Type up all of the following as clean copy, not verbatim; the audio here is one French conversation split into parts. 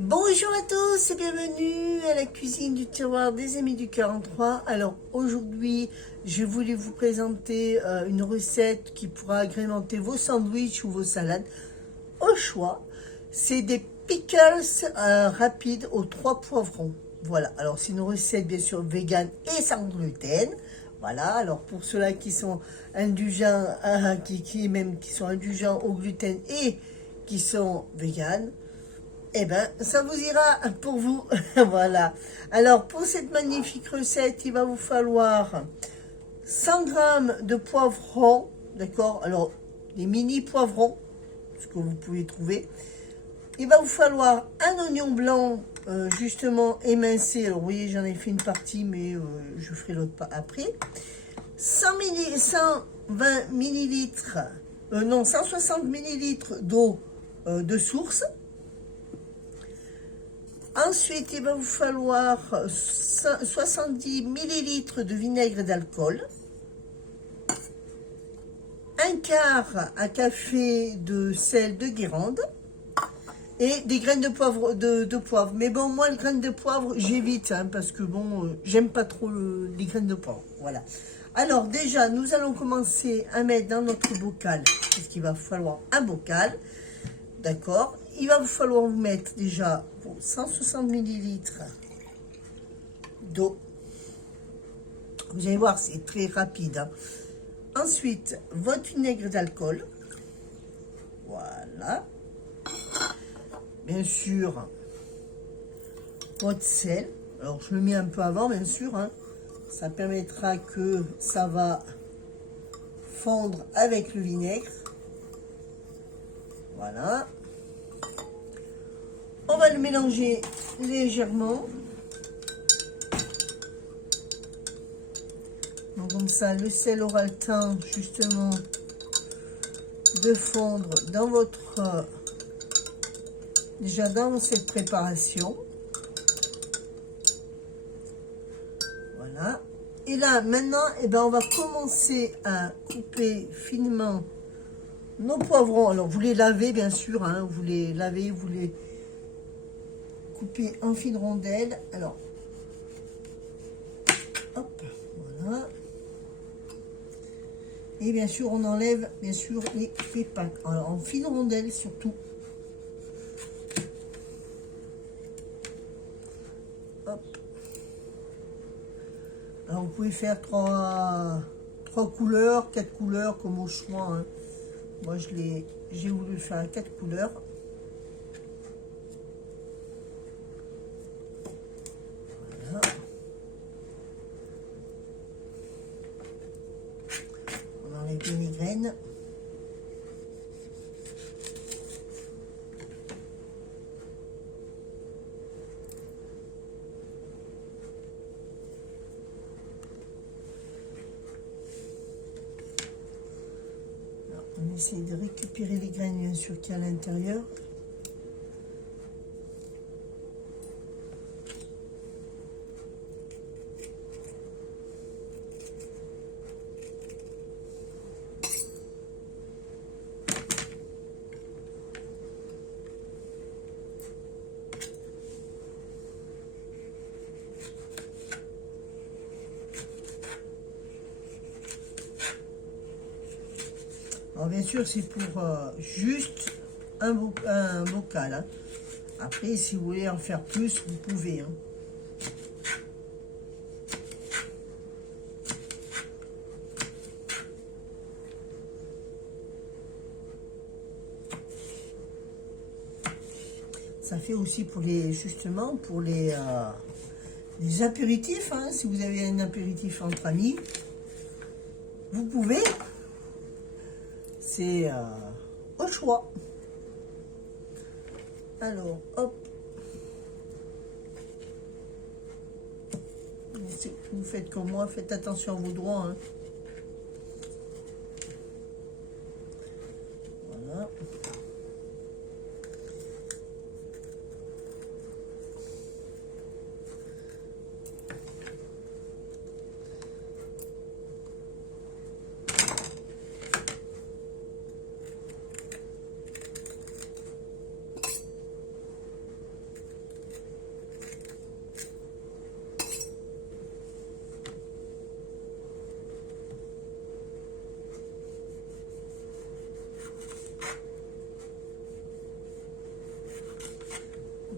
Bonjour à tous et bienvenue à la cuisine du tiroir des amis du 43. Alors aujourd'hui, je voulais vous présenter une recette qui pourra agrémenter vos sandwichs ou vos salades au choix. C'est des pickles rapides aux 3 poivrons. Voilà, alors c'est une recette bien sûr vegan et sans gluten. Voilà, alors pour ceux-là qui sont indulgents, qui sont indulgents au gluten et qui sont véganes, eh ben, ça vous ira pour vous. Voilà. Alors, pour cette magnifique recette, il va vous falloir 100 grammes de poivrons. D'accord? Alors, des mini poivrons, ce que vous pouvez trouver. Il va vous falloir un oignon blanc, justement émincé. Alors, vous voyez, j'en ai fait une partie, mais je ferai l'autre après. 120 millilitres, non, 160 millilitres d'eau de source. Ensuite, il va vous falloir 70 millilitres de vinaigre d'alcool, un quart à café de sel de Guérande et des graines de poivre. Poivre. Mais bon, moi, les graines de poivre, j'évite hein, parce que bon, j'aime pas trop les graines de poivre. Voilà. Alors déjà, nous allons commencer à mettre dans notre bocal, parce qu'il va falloir un bocal. D'accord. Il va vous falloir vous mettre déjà 160 millilitres d'eau. Vous allez voir, c'est très rapide. Hein. Ensuite, votre vinaigre d'alcool. Voilà. Bien sûr, votre sel. Alors, je le mets un peu avant, bien sûr. Hein. Ça permettra que ça va fondre avec le vinaigre. Voilà. On va le mélanger légèrement. Donc comme ça, le sel aura le temps justement de fondre dans votre déjà dans cette préparation. Voilà. Et là, maintenant, eh ben, on va commencer à couper finement nos poivrons. Alors, vous les lavez, bien sûr. Hein, vous les lavez, vous les coupez en fines rondelles. Alors, hop, voilà. Et bien sûr, on enlève, bien sûr, les pépins. Alors, en fines rondelles, surtout. Hop. Alors, vous pouvez faire trois couleurs, 4 couleurs, comme au choix. Hein. Moi, j'ai voulu faire 4 couleurs. Voilà. On enlève bien les graines. On essaye de récupérer les graines, bien sûr, qu'il y a à l'intérieur. Alors bien sûr, c'est pour juste un bocal. Hein. Après, si vous voulez en faire plus, vous pouvez. Hein. Ça fait aussi pour justement pour les apéritifs. Hein. Si vous avez un apéritif entre amis, vous pouvez. C'est au choix. Alors, hop. Vous faites comme moi, faites attention à vos doigts. Hein. Voilà.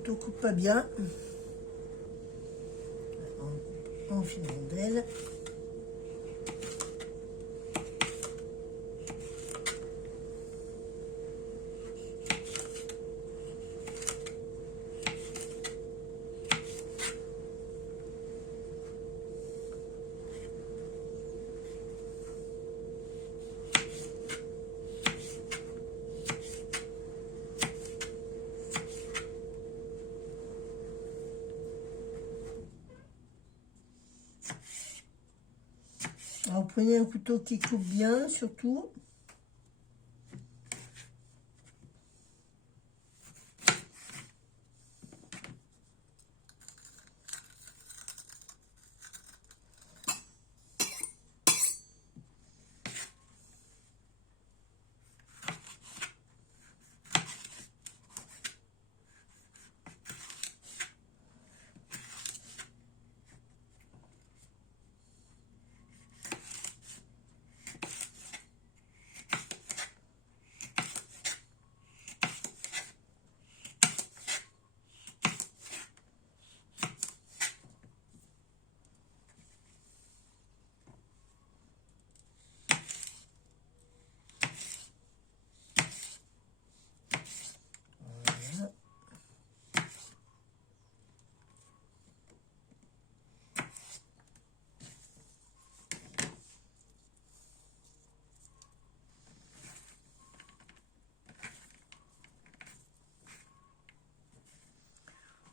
couteau coupe pas bien. On fait une rondelle. Alors prenez un couteau qui coupe bien surtout.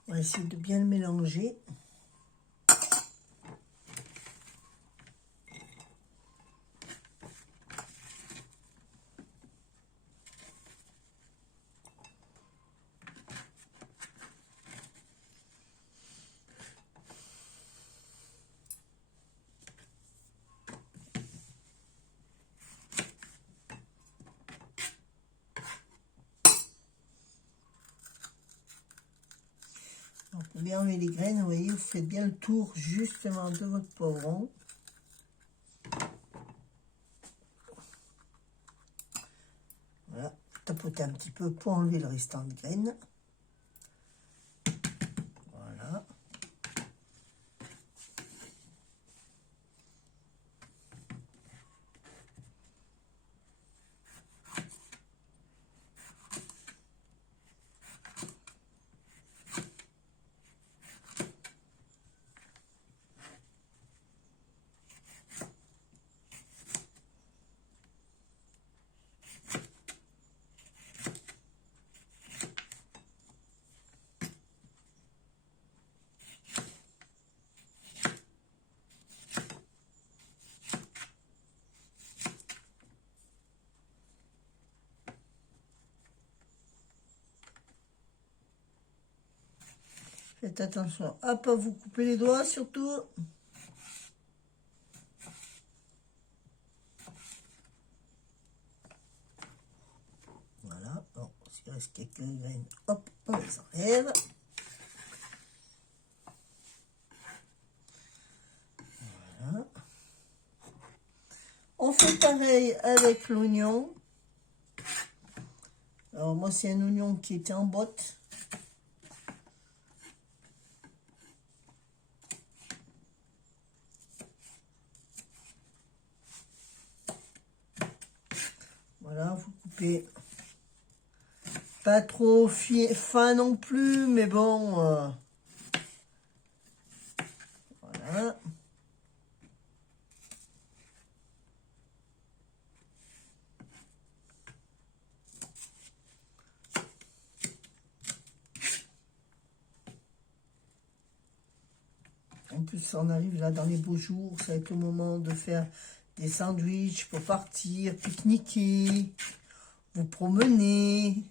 On va essayer de bien le mélanger. Pour bien enlever les graines, vous voyez, vous faites bien le tour justement de votre poivron. Voilà, tapotez un petit peu pour enlever le restant de graines. Voilà. Faites attention à ne pas vous couper les doigts surtout. Voilà, bon, s'il reste quelques graines, hop, on les enlève. Voilà. On fait pareil avec l'oignon. Alors moi c'est un oignon qui était en botte. Voilà, vous coupez pas trop fin non plus, mais bon, voilà. En plus, on arrive là dans les beaux jours, ça va être le moment de faire des sandwichs pour partir, pique-niquer, vous promener.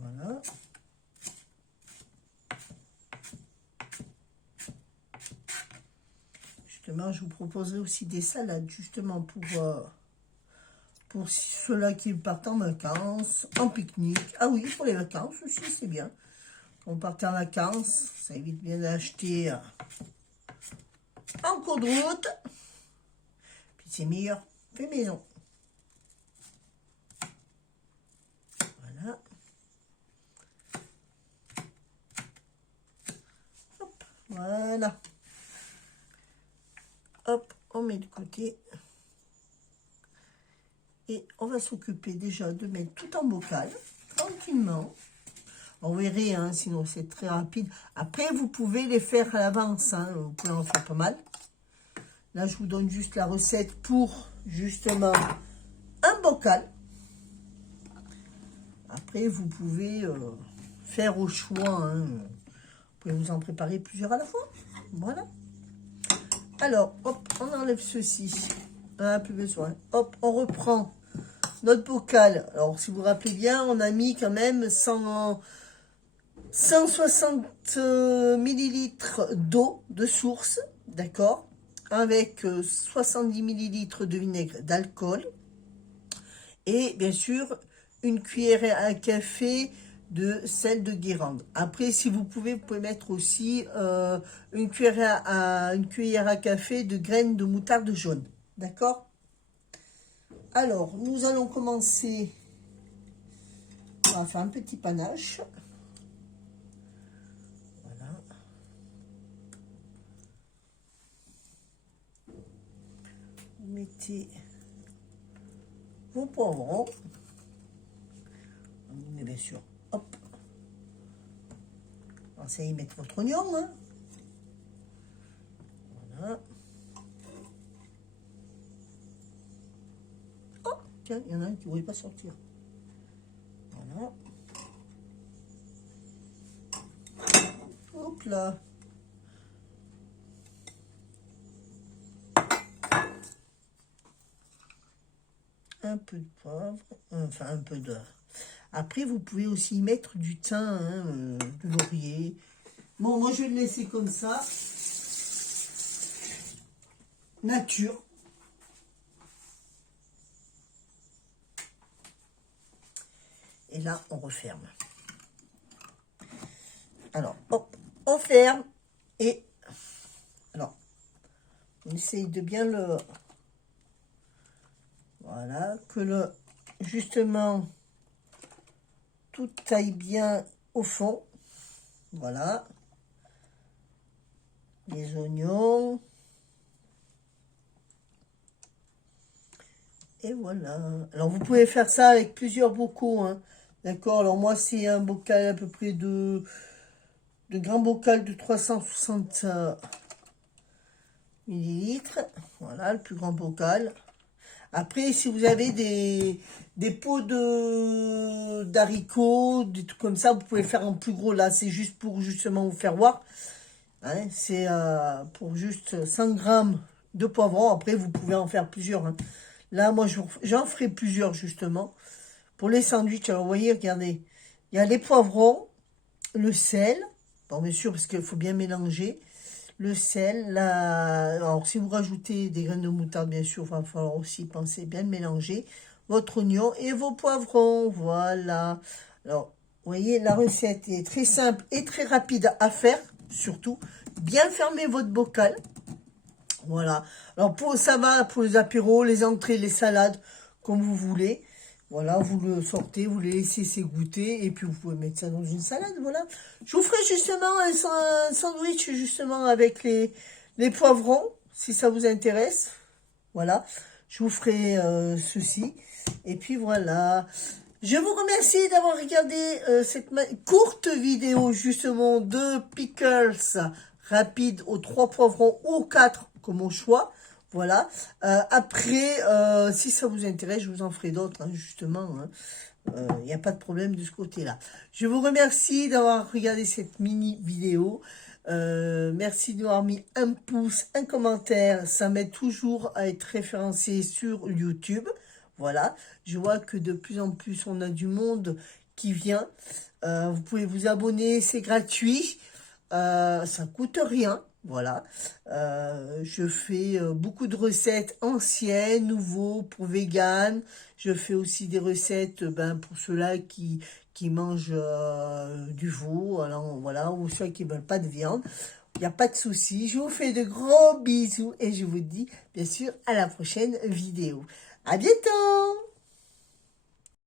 Voilà. Justement, je vous proposerai aussi des salades, justement, pour ceux-là qui partent en vacances, en pique-nique. Ah oui, pour les vacances aussi, c'est bien. On part en vacances, ça évite bien d'acheter en cours de route. Puis c'est meilleur fait maison. Voilà. Hop, voilà. Hop, on met de côté. Et on va s'occuper déjà de mettre tout en bocal, tranquillement. On verrait, hein, sinon c'est très rapide. Après, vous pouvez les faire à l'avance, hein, vous pouvez en faire pas mal. Là, je vous donne juste la recette pour, justement, un bocal. Après, vous pouvez faire au choix, hein. Vous pouvez vous en préparer plusieurs à la fois. Voilà. Alors, hop, on enlève ceci. Ah, plus besoin. Hop, on reprend notre bocal. Alors, si vous vous rappelez bien, on a mis quand même 160 millilitres d'eau de source, d'accord, avec 70 millilitres de vinaigre d'alcool et bien sûr une cuillère à café de sel de Guérande. Après, si vous pouvez mettre aussi une cuillère à café de graines de moutarde jaune, d'accord. Alors, nous allons commencer. On va faire un petit panache. Voilà. Vous mettez vos poivrons. Vous mettez bien sûr, hop. Pensez à y mettre votre oignon, hein. Voilà. Oh, tiens, il y en a un qui ne voulait pas sortir. Voilà. Hop là. Un peu de poivre, enfin un peu de... Après, vous pouvez aussi y mettre du thym, hein, du laurier. Bon, moi, je vais le laisser comme ça. Nature. Et là, on referme. Alors, hop, on ferme. Et, alors, on essaye de bien le... Voilà, que justement, tout aille bien au fond. Voilà. Les oignons. Et voilà. Alors, vous pouvez faire ça avec plusieurs bocaux, hein. D'accord. Alors, moi, c'est un bocal à peu près de grand bocal de 360 millilitres. Voilà, le plus grand bocal. Après, si vous avez des pots d'haricots, des trucs comme ça, vous pouvez faire en plus gros. Là, c'est juste pour justement vous faire voir. Hein, c'est pour juste 100 grammes de poivrons. Après, vous pouvez en faire plusieurs, hein. Là, moi, j'en ferai plusieurs, justement. Pour les sandwichs, alors, vous voyez, regardez. Il y a les poivrons, le sel. Bon, bien sûr, parce qu'il faut bien mélanger. Le sel, alors si vous rajoutez des graines de moutarde, bien sûr, il va falloir aussi penser bien le mélanger. Votre oignon et vos poivrons, voilà. Alors, vous voyez, la recette est très simple et très rapide à faire, surtout. Bien fermer votre bocal. Voilà. Alors, ça va pour les apéros, les entrées, les salades, comme vous voulez. Voilà, vous le sortez, vous le laissez s'égoutter et puis vous pouvez mettre ça dans une salade, voilà. Je vous ferai justement un sandwich justement avec les poivrons, si ça vous intéresse. Voilà, je vous ferai ceci. Et puis voilà. Je vous remercie d'avoir regardé cette courte vidéo justement de pickles rapide aux 3 poivrons ou aux 4 comme au choix. Voilà. Après, si ça vous intéresse, je vous en ferai d'autres, hein, justement. Il n'y a pas de problème de ce côté-là. Je vous remercie d'avoir regardé cette mini vidéo. Merci de m'avoir mis un pouce, un commentaire. Ça m'aide toujours à être référencé sur YouTube. Voilà. Je vois que de plus en plus, on a du monde qui vient. Vous pouvez vous abonner, c'est gratuit. Ça coûte rien. Voilà, je fais beaucoup de recettes anciennes, nouveaux, pour vegan. Je fais aussi des recettes pour ceux-là qui qui mangent du veau, alors voilà, ou ceux qui ne veulent pas de viande. Il n'y a pas de souci. Je vous fais de gros bisous et je vous dis bien sûr à la prochaine vidéo. À bientôt!